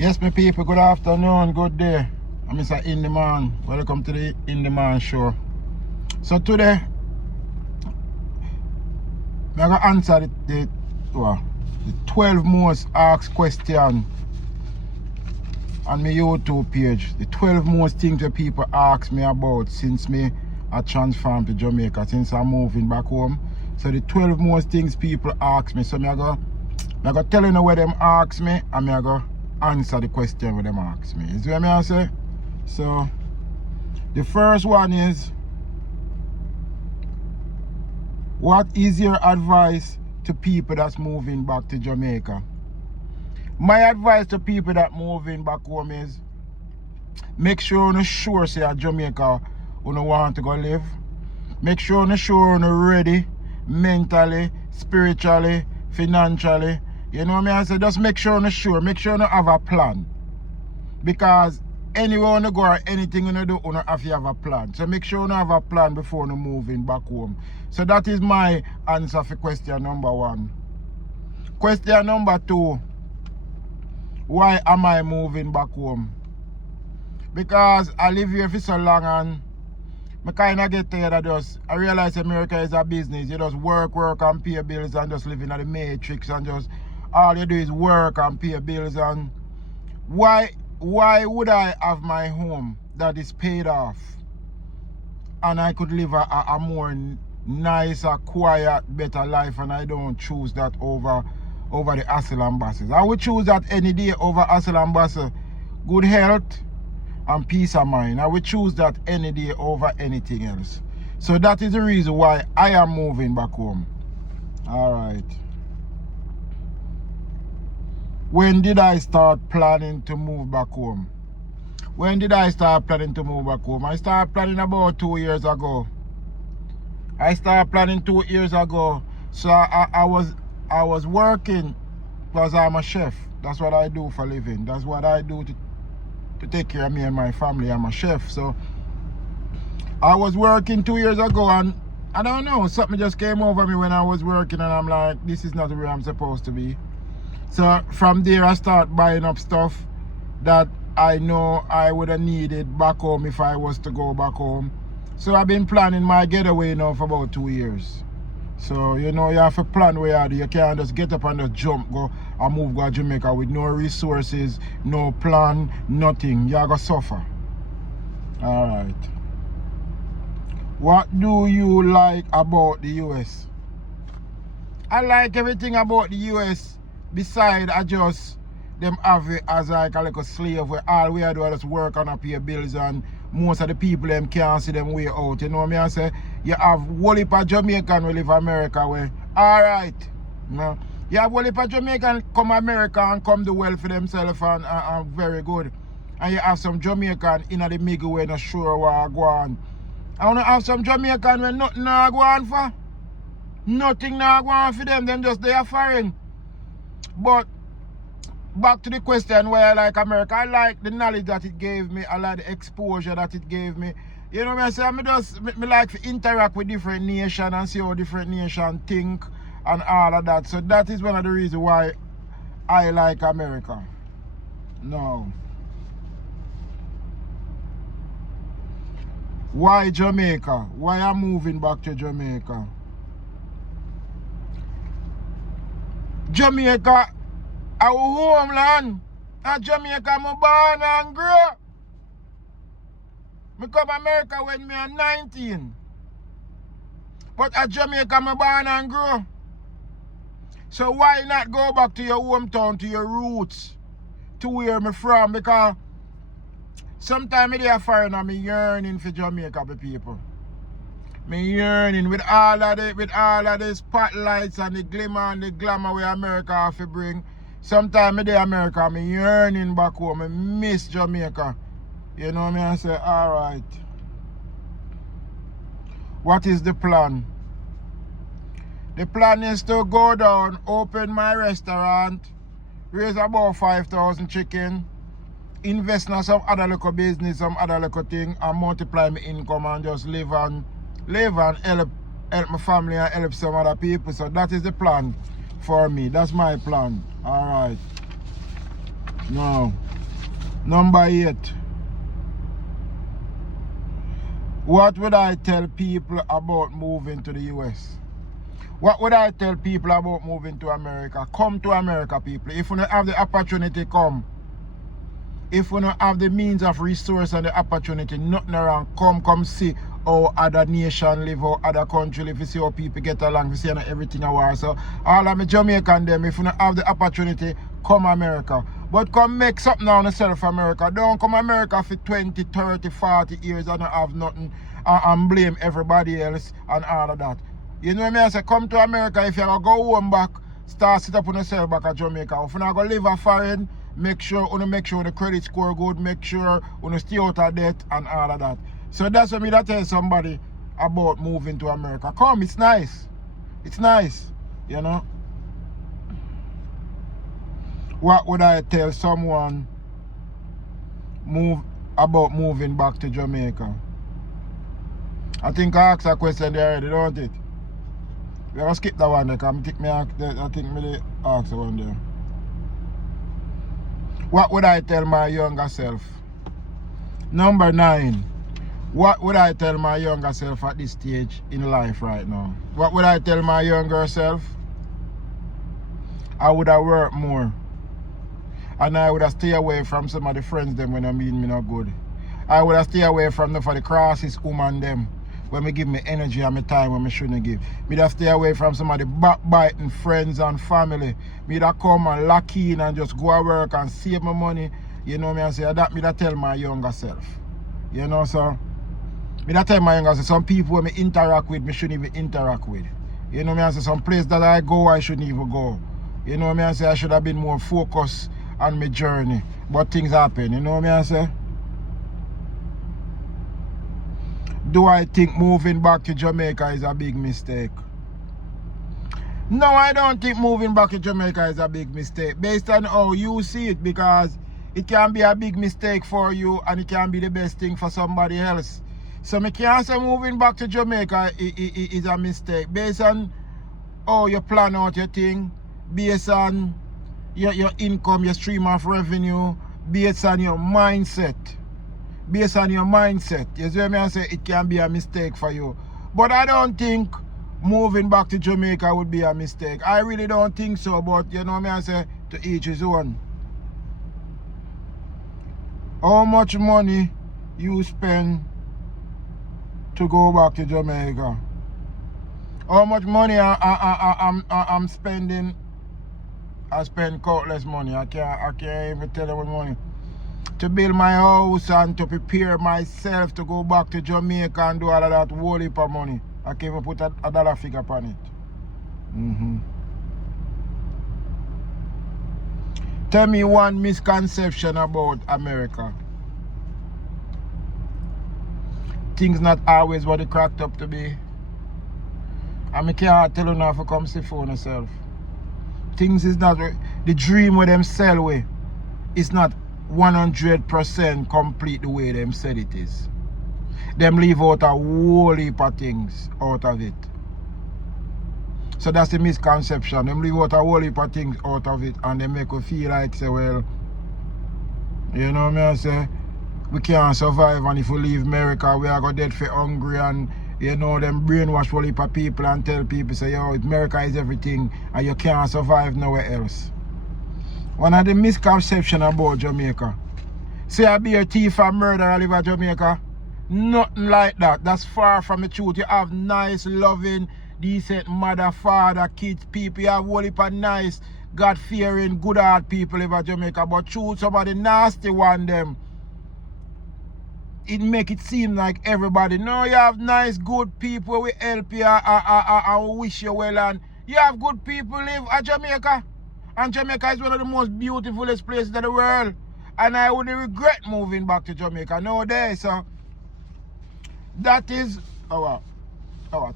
Yes, my people, good afternoon, good day. I'm Mr. Indie Man. Welcome to the Indie Man Show. So today, I'm going to answer the 12 most asked questions on my YouTube page. The 12 most things that people ask me about since I transformed to Jamaica, since I'm moving back home. So the 12 most things people ask me. So I'm going to tell you what them ask me, and I'm going to answer the question what them ask me. You see what I say? So the first one is, what is your advice to people that's moving back to Jamaica? My advice to people that moving back home is, make sure you're sure say at Jamaica you don't want to go live. Make sure you're ready mentally, spiritually, financially. You know what I say? Just make sure you're sure. Make sure you have a plan. Because anywhere you go or anything you do, you have to have a plan. So make sure you have a plan before you moving back home. So that is my answer for question number 1. Question number 2. Why am I moving back home? Because I live here for so long and I kind of get tired of I realize America is a business. You just work and pay bills and just live in the matrix and just all you do is work and pay bills. And why would I have my home that is paid off and I could live a more nicer, quiet, better life, and I don't choose that over the hustle and bustle? I would choose that any day over hustle and bustle. Good health and peace of mind. I would choose that any day over anything else. So that is the reason why I am moving back home. Alright. When did I start planning to move back home? When did I start planning to move back home? I started planning about 2 years ago. I started planning 2 years ago. So I was working because I'm a chef. That's what I do for a living. That's what I do to take care of me and my family. I'm a chef. So I was working 2 years ago, and I don't know, something just came over me when I was working, and I'm like, this is not where I'm supposed to be. So from there I start buying up stuff that I know I would have needed back home if I was to go back home. So I've been planning my getaway now for about 2 years. So you know, you have to plan where you do. You can't just get up and just jump, go and move go to Jamaica with no resources, no plan, nothing. You're gonna suffer. Alright. What do you like about the US? I like everything about the US. Besides, I just them have it as like a little slave where all we do is just work and pay bills, and most of the people them can't see them way out. You know what I say? You have whole heap of Jamaican who live in America where, alright. No. You have whole heap of Jamaican come America and come do well for themselves and very good. And you have some Jamaican in the middle where not sure what go on. I wanna have some Jamaican where nothing not go on for. Nothing not go on for them just they are foreign. But back to the question why I like America. I like the knowledge that it gave me. I like the exposure that it gave me. You know what I say? I like to interact with different nations and see how different nations think and all of that. So that is one of the reasons why I like America. No. Why Jamaica? Why I'm moving back to Jamaica? Jamaica, our homeland. At Jamaica, I'm born and grew. I come to America when I'm 19. But at Jamaica, I'm born and grew. So why not go back to your hometown, to your roots, to where I'm from? Because sometimes I am foreign and I'm yearning for Jamaica people. Me yearning with all of the spotlights and the glimmer and the glamour where America have to bring. Sometimes I dey America, I'm yearning back home. I miss Jamaica. You know what I say? Alright. What is the plan? The plan is to go down, open my restaurant, raise about 5,000 chicken, invest in some other local business, some other local thing, and multiply my income and just live and help my family and help some other people. So that is the plan for me. That's my plan. Alright. Now, Number 8. What would I tell people about moving to the US? What would I tell people about moving to America? Come to America, people. If you don't have the opportunity, come. If you don't have the means of resource and the opportunity, nothing wrong. Come see how other nation live, how other country live. You see how people get along. You see everything I want. So all of my Jamaican them, if you don't have the opportunity, come America. But come make something on yourself, America. Don't come America for 20, 30, 40 years and not have nothing and blame everybody else and all of that. You know what I mean? I say come to America. If you go home back, start sit up on yourself back at Jamaica. If you not go live a foreign, make sure the credit score good, make sure you stay out of debt and all of that. So that's what I tell somebody about moving to America. Come, it's nice. It's nice, you know. What would I tell someone about moving back to Jamaica? I think I asked a question there already, don't it? We're going to skip that one there, because I think I asked the one there. What would I tell my younger self? Number 9. What would I tell my younger self at this stage in life right now? What would I tell my younger self? I would have worked more. And I would have stayed away from some of the friends them when I mean me not good. I would have stayed away from the for the crosses woman them when me give me energy and me time when me shouldn't give. Me have stay away from some of the backbiting friends and family. Me that come and lock in and just go to work and save my money. You know me, I say that me that tell my younger self. You know, so me that tell my younger self, some people when me interact with, me shouldn't even interact with. You know me, I say some place that I go, I shouldn't even go. You know me, I say I should have been more focused on my journey. But things happen, you know me, I say. Do I think moving back to Jamaica is a big mistake? No, I don't think moving back to Jamaica is a big mistake based on how you see it, because it can be a big mistake for you and it can be the best thing for somebody else. So I can't say moving back to Jamaica is a mistake based on how you plan out your thing, based on your income, your stream of revenue, based on your mindset. Based on your mindset, you see what I say, it can be a mistake for you. But I don't think moving back to Jamaica would be a mistake. I really don't think so, but you know what I say, to each his own. How much money you spend to go back to Jamaica? How much money I'm spending? I spend countless money. I can't even tell you what money. To build my house and to prepare myself to go back to Jamaica and do all of that whole heap of money. I can't even put a dollar figure upon it. Tell me one misconception about America. Things not always what they cracked up to be. And I can't tell you now to come see for yourself. Things is not the dream where them sell way. It's not 100% complete the way them said it is. Them leave out a whole heap of things out of it. So that's the misconception. Them leave out a whole heap of things out of it and they make you feel like, say, well, you know what I say, we can't survive, and if we leave America, we are going to dead for hungry, and you know, them brainwash whole heap of people and tell people, say, yo, America is everything and you can't survive nowhere else. One of the misconceptions about Jamaica. Say I be a thief and murderer live in Jamaica. Nothing like that. That's far from the truth. You have nice, loving, decent mother, father, kids, people. You have a whole heap of nice, God-fearing, good-heart people live in Jamaica. But truth, some of the nasty one them, it make it seem like everybody. No, you have nice, good people. We help you and wish you well. And you have good people live in Jamaica. And Jamaica is one of the most beautifulest places in the world. And I would regret moving back to Jamaica nowadays. So that is our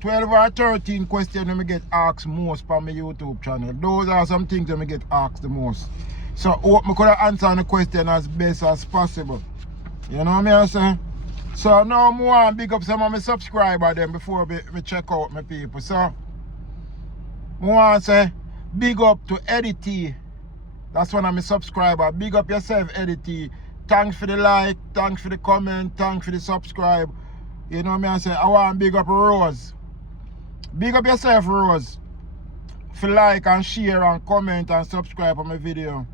12 or 13 questions that I get asked most on my YouTube channel. Those are some things that I get asked the most. So I hope I could answer the question as best as possible. You know what I say? So now I want to big up some of my subscribers them before we check out my people. So I want to say big up to Eddie T. That's one of my subscribers. Big up yourself, Eddie T. Thanks for the like, thanks for the comment, thanks for the subscribe. You know what I say? I want to big up Rose. Big up yourself, Rose. For like and share and comment and subscribe on my video.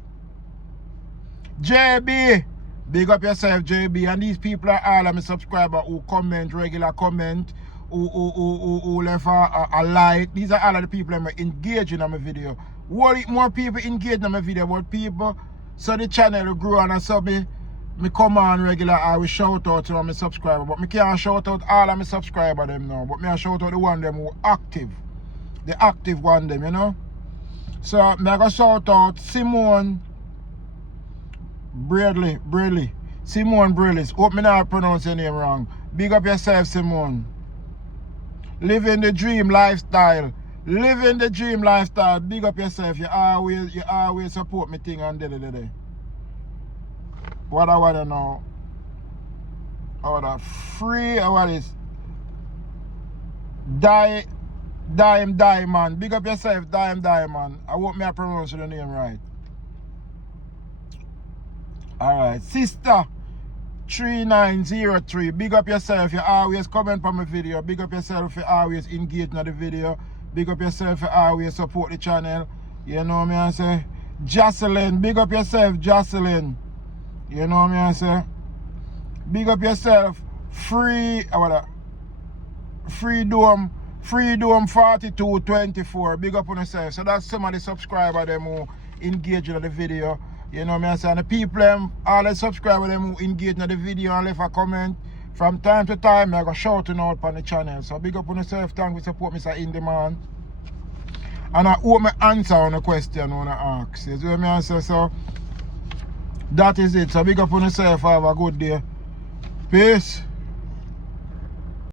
JB. Big up yourself, JB. And these people are all of my subscribers who comment, regular comment, who left a like. These are all of the people that are engaging on my video. More people engaging on my video, but people, so the channel will grow, and so me come on regular, I will shout out to my subscribers. But me can't shout out all of my subscribers them now. But me I shout out the one them who active. The active one them, you know. So me I go shout out Simone Bradley. Simone Bradley. Hope me not pronounce your name wrong. Big up yourself, Simone. Living the dream lifestyle. Living the dream lifestyle. Big up yourself. You always support me thing and day. What I wanna know. Free or what is Diamond. Big up yourself, Diamond. I hope me I pronounce your name right. Alright, Sister 3903. Big up yourself. You always comment on my video. Big up yourself. You always engage in the video. Big up yourself. You always support the channel. You know what I say? Jocelyn. Big up yourself, Jocelyn. You know what I say? Big up yourself. Freedom 4224. Big up on yourself. So that's some of the subscribers them who engage in the video. You know what I say? And the people them, all the subscribers them who engage in the video and leave a comment. From time to time I go shouting out on the channel. So big up on yourself. Thank you for support Mr. Indie Man. And I hope me answer on the question I want to ask. You see what I say? So that is it. So big up on yourself. Have a good day. Peace.